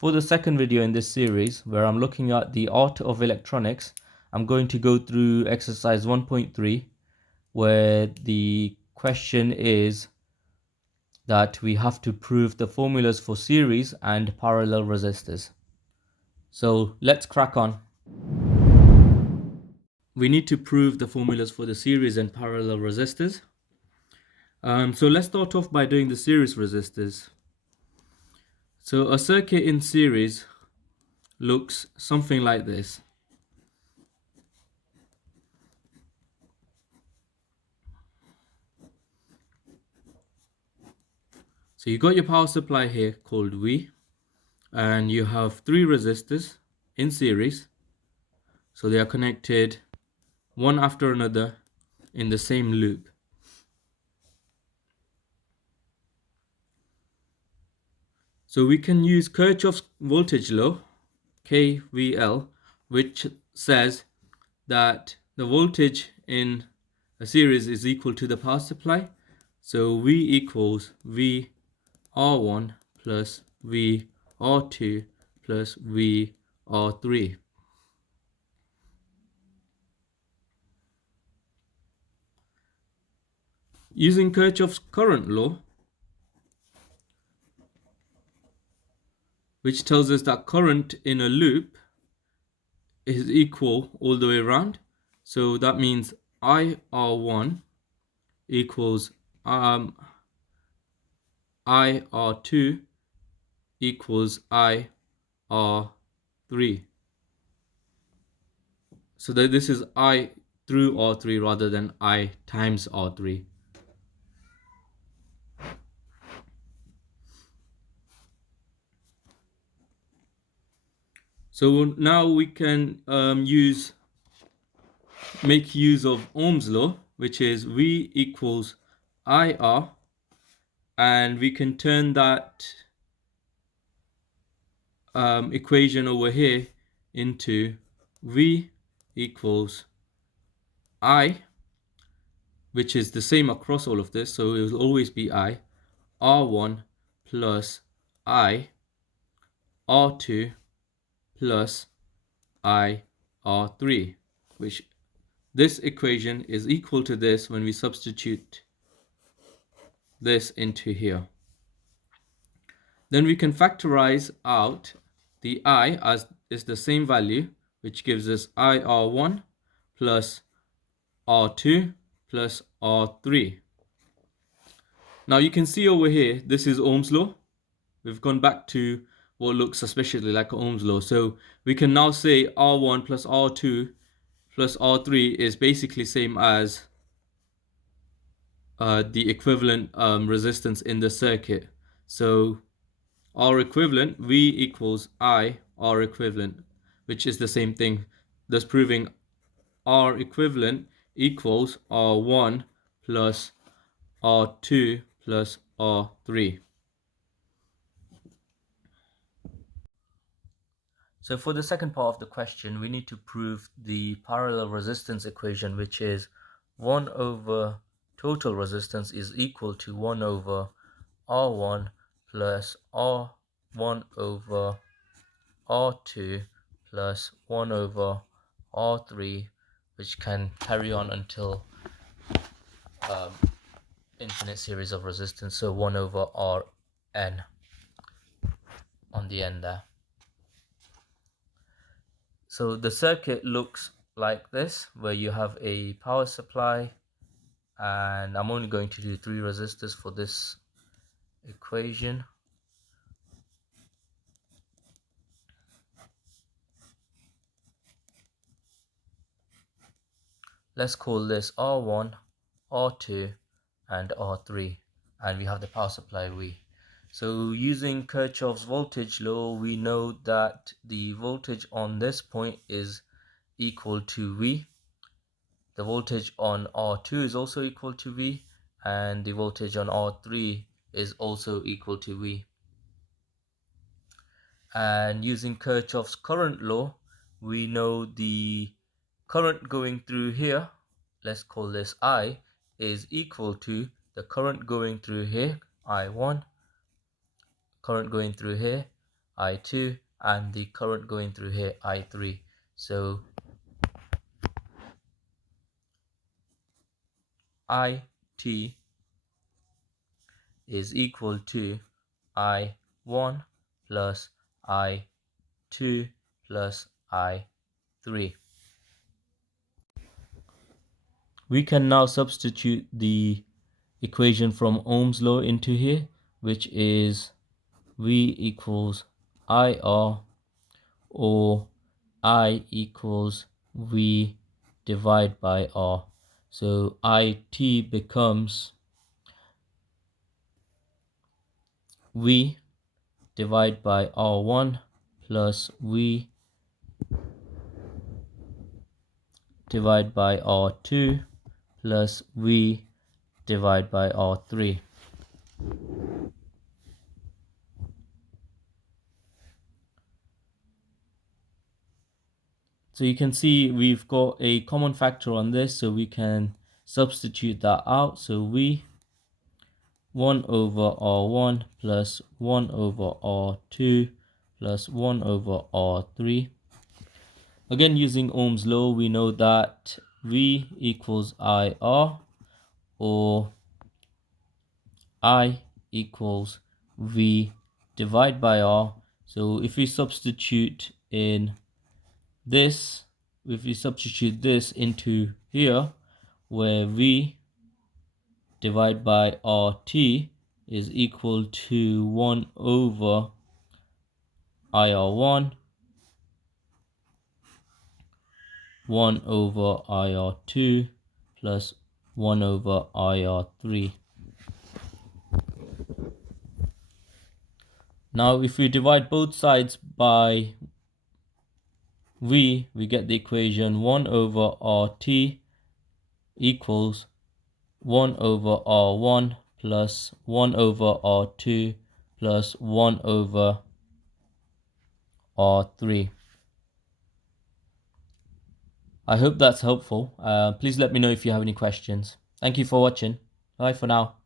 For the second video in this series, where I'm looking at the art of electronics, I'm going to go through exercise 1.3, where the question is that we have to prove the formulas for series and parallel resistors. So let's crack on. We need to prove the formulas for the series and parallel resistors. So let's start off by doing the series resistors. So a circuit in series looks something like this. So you got your power supply here called V, and you have three resistors in series. So they are connected one after another in the same loop. So we can use Kirchhoff's voltage law, KVL, which says that the voltage in a series is equal to the power supply. So V equals VR1 plus VR2 plus VR3. Using Kirchhoff's current law, which tells us that current in a loop is equal all the way around. So that means IR1 equals IR2 equals IR3. So that this is I through R3 rather than I times R3. So now we can make use of Ohm's law, which is V equals IR, and we can turn that equation over here into V equals I, which is the same across all of this, so it will always be I, R1 plus I, R2 plus I, R3, which this equation is equal to this when we substitute this into here. Then we can factorize out the I as is the same value, which gives us IR1 plus R2 plus R3. Now you can see over here, this is Ohm's law. We've gone back to what looks suspiciously like Ohm's law. So we can now say R1 plus R2 plus R3 is basically same as the equivalent resistance in the circuit. So R equivalent, V equals I R equivalent, which is the same thing, thus proving R equivalent equals R1 plus R2 plus R3. So for the second part of the question, we need to prove the parallel resistance equation, which is 1 over total resistance is equal to 1 over R1 plus R1 over R2 plus 1 over R3, which can carry on until infinite series of resistance, so 1 over Rn on the end there. So the circuit looks like this, where you have a power supply, and I'm only going to do 3 resistors for this equation. Let's call this R1, R2 and R3, and we have the power supply V. So using Kirchhoff's voltage law, we know that the voltage on this point is equal to V. The voltage on R2 is also equal to V, and the voltage on R3 is also equal to V. And using Kirchhoff's current law, we know the current going through here, let's call this I, is equal to the current going through here, I1, current going through here, I2, and the current going through here I3. So IT is equal to I1 plus I2 plus I3. We can now substitute the equation from Ohm's law into here, which is V equals IR, or I equals V divided by R. So IT becomes V divided by R1 plus V divided by R2 plus V divided by R3. So you can see we've got a common factor on this, so we can substitute that out. So V 1 over R1 plus 1 over R2 plus 1 over R3. Again, using Ohm's law, we know that V equals IR, or I equals V divided by R. So if we substitute this into here, where V divided by RT is equal to 1 over IR1, 1 over IR2 plus 1 over IR3. Now if we divide both sides by V, we get the equation 1 over RT equals 1 over R1 plus 1 over R2 plus 1 over R3. I hope that's helpful. Please let me know if you have any questions. Thank you for watching. Bye for now.